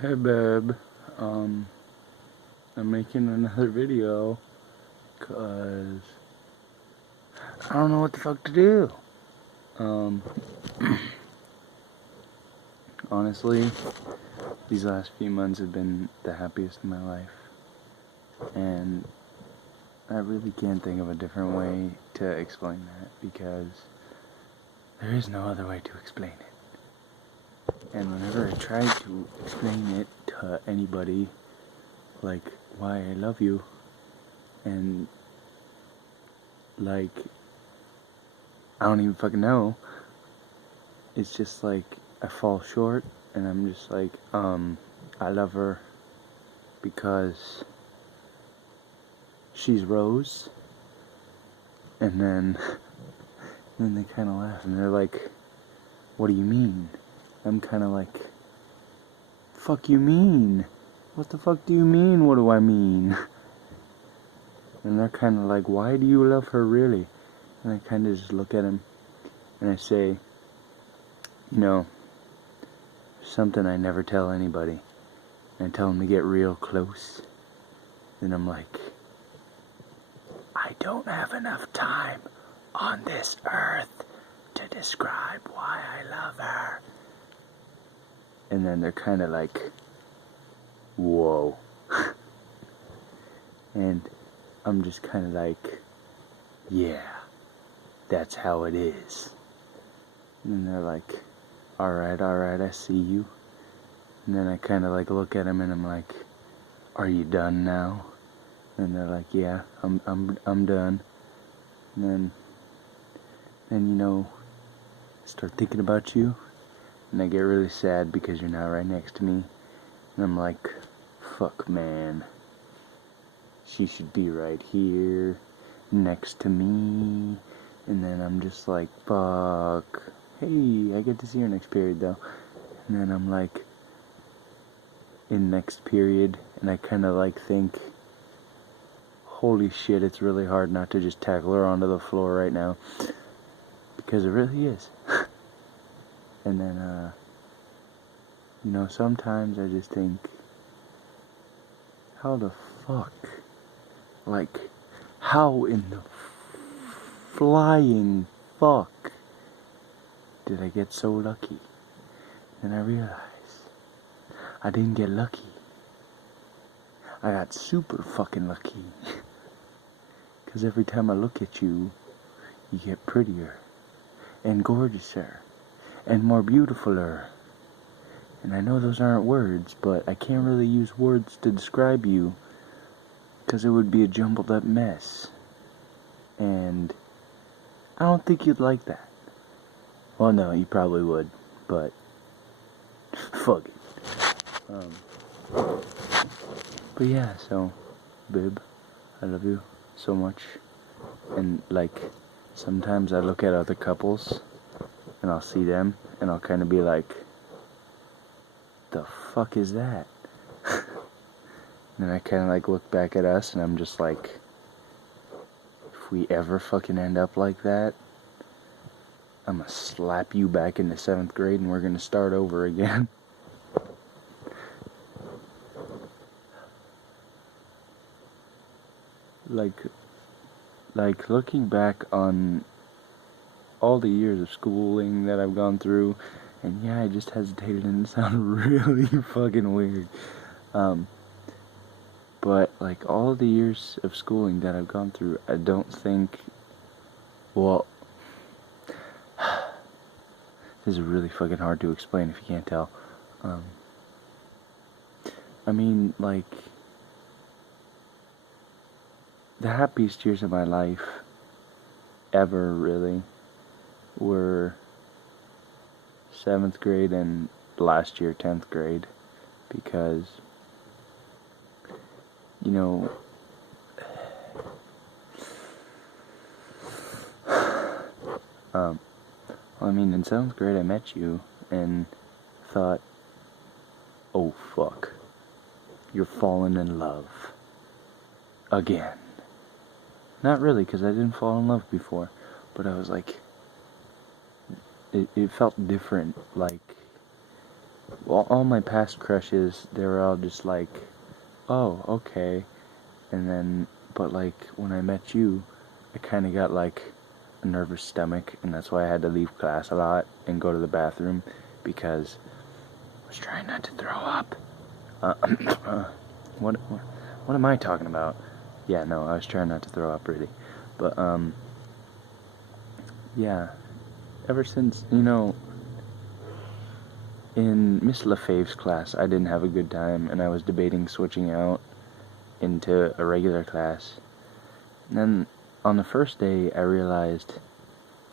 Hey babe, I'm making another video cause I don't know what the fuck to do. Um, honestly, these last few months have been the happiest in my life, and I really can't think of a different way to explain that because there is no other way to explain it. And whenever I try to explain it to anybody, like why I love you, and like I don't even fucking know. It's just like I fall short and I'm just like, I love her because she's Rose. And then they kind of laugh and they're like, what do you mean? I'm kind of like, fuck you mean? What the fuck do you mean? What do I mean? And they're kind of like, why do you love her really? And I kind of just look at him and I say, you know, something I never tell anybody. And I tell them to get real close. And I'm like, I don't have enough time on this earth to describe why I love her. And then they're kind of like, whoa. And I'm just kind of like, yeah, that's how it is. And they're like, alright, I see you. And then I kind of like look at them and I'm like, are you done now? And they're like, yeah, I'm done. And then you know, start thinking about you, and I get really sad because you're not right next to me. And I'm like, fuck man, she should be right here next to me. And then I'm just like, fuck, hey, I get to see her next period though. And then I'm like, in next period, and I kind of like think, holy shit, it's really hard not to just tackle her onto the floor right now, because it really is. And then, you know, sometimes I just think, how the fuck, like, how in the flying fuck did I get so lucky? And I realized I didn't get lucky. I got super fucking lucky. Because every time I look at you, you get prettier, and gorgeouser, and more beautifuler. And I know those aren't words, but I can't really use words to describe you, because it would be a jumbled up mess. And I don't think you'd like that. Well, no, you probably would, but fuck it. But yeah, so, babe, I love you so much. And like, sometimes I look at other couples and I'll see them and I'll kind of be like, the fuck is that? And then I kind of like look back at us and I'm just like, if we ever fucking end up like that, I'm gonna slap you back into 7th grade and we're gonna start over again. like looking back on all the years of schooling that I've gone through, and yeah, I just hesitated and it sounded really fucking weird. But like all the years of schooling that I've gone through, I don't think, well, this is really fucking hard to explain if you can't tell. I mean, like, the happiest years of my life ever, really, were 7th grade and last year 10th grade, because, you know, I mean, in 7th grade I met you and thought, oh fuck, you're falling in love again. Not really, because I didn't fall in love before, but I was like, it felt different, like, well, all my past crushes, they were all just like, oh, okay. And then, but like, when I met you, I kind of got like a nervous stomach, and that's why I had to leave class a lot and go to the bathroom, because I was trying not to throw up. What am I talking about? Yeah, no, I was trying not to throw up, really. But, yeah, ever since, in Miss LaFave's class, I didn't have a good time, and I was debating switching out into a regular class. And then, on the first day, I realized,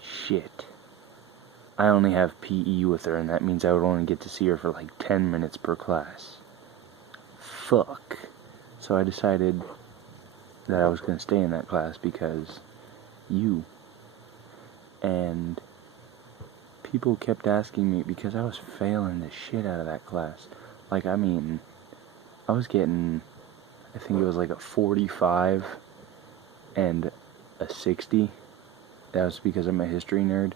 shit, I only have PE with her, and that means I would only get to see her for like 10 minutes per class. Fuck. So I decided that I was going to stay in that class because you. And people kept asking me, because I was failing the shit out of that class. Like, I mean, I was getting, I think it was like a 45 and a 60. That was because I'm a history nerd.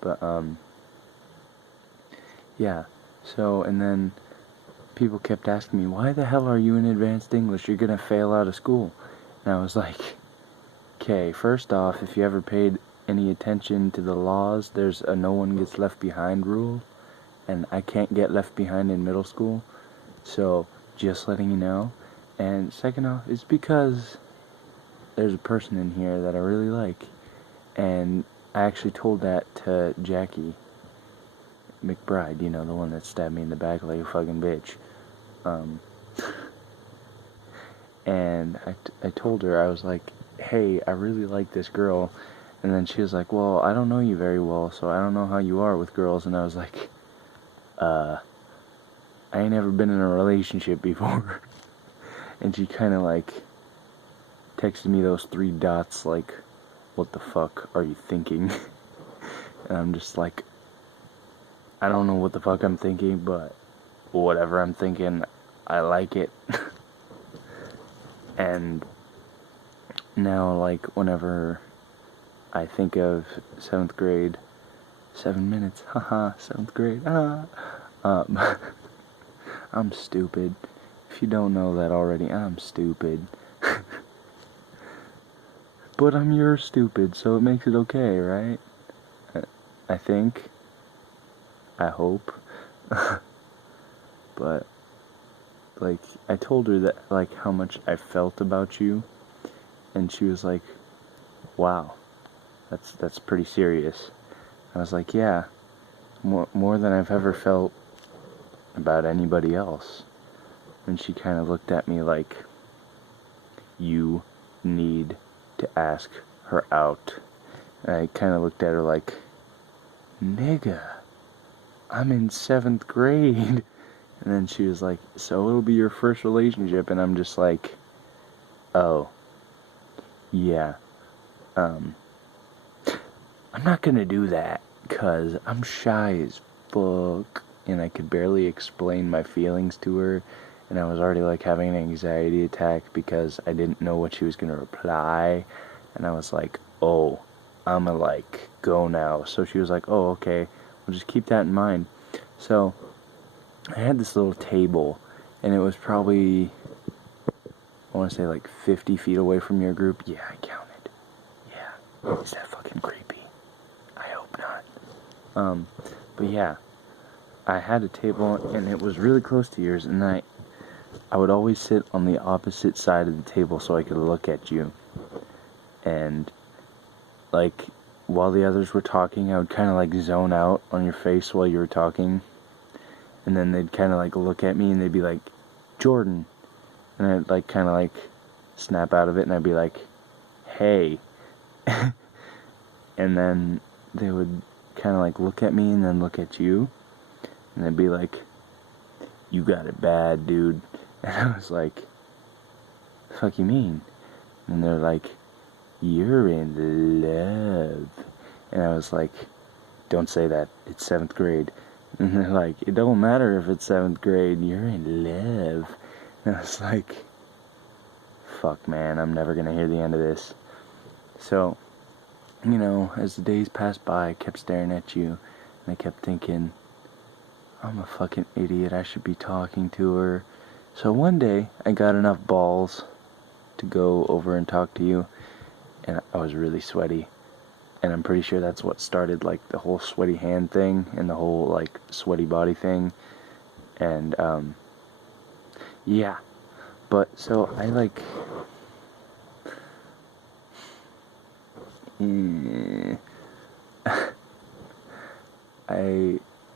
But, yeah. So, and then people kept asking me, why the hell are you in advanced English? You're gonna fail out of school. And I was like, okay, first off, if you ever paid any attention to the laws, there's a no one gets left behind rule, and I can't get left behind in middle school, so just letting you know. And second off, it's because there's a person in here that I really like, and I actually told that to Jackie McBride, the one that stabbed me in the back like a fucking bitch. And I told her, I was like, hey, I really like this girl. And then she was like, well, I don't know you very well, so I don't know how you are with girls. And I was like, I ain't ever been in a relationship before. And she kind of like texted me those 3 dots like, what the fuck are you thinking? And I'm just like, I don't know what the fuck I'm thinking, but whatever I'm thinking, I like it. And now, like, whenever I think of 7th grade, 7 minutes, haha, 7th grade, I'm stupid. If you don't know that already, I'm stupid. But I'm your stupid, so it makes it okay, right? I think. I hope. But, like, I told her that, like, how much I felt about you, and she was like, wow, that's pretty serious. I was like, yeah, more than I've ever felt about anybody else. And she kind of looked at me like, you need to ask her out. And I kind of looked at her like, nigga, I'm in 7th grade. And then she was like, so it'll be your first relationship. And I'm just like, oh, yeah, I'm not gonna do that, cause I'm shy as fuck, and I could barely explain my feelings to her, and I was already like having an anxiety attack because I didn't know what she was gonna reply, and I was like, oh, I'ma like go now. So she was like, oh, okay, well just keep that in mind. So I had this little table, and it was probably, I want to say like 50 feet away from your group. Yeah, I counted. Yeah, is that fucking creepy? I hope not. But yeah, I had a table, and it was really close to yours, and I would always sit on the opposite side of the table so I could look at you. And, like, while the others were talking, I would kind of, like, zone out on your face while you were talking. And then they'd kind of, like, look at me, and they'd be like, Jordan. And I'd, like, kind of, like, snap out of it, and I'd be like, hey. And then they would kind of, like, look at me and then look at you. And they'd be like, you got it bad, dude. And I was like, the fuck you mean? And they're like, you're in love. And I was like, don't say that, it's 7th grade. And they're like, it don't matter if it's 7th grade, you're in love. And I was like, fuck man, I'm never gonna hear the end of this. So, as the days passed by, I kept staring at you, and I kept thinking, I'm a fucking idiot. I should be talking to her. So one day, I got enough balls to go over and talk to you, and I was really sweaty. And I'm pretty sure that's what started, like, the whole sweaty hand thing, and the whole, like, sweaty body thing. And, yeah. But, so, I, like...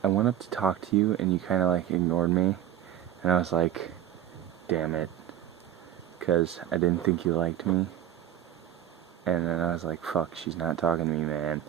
I went up to talk to you, and you kind of, like, ignored me. And I was like, damn it. Because I didn't think you liked me. And then I was like, fuck, she's not talking to me, man.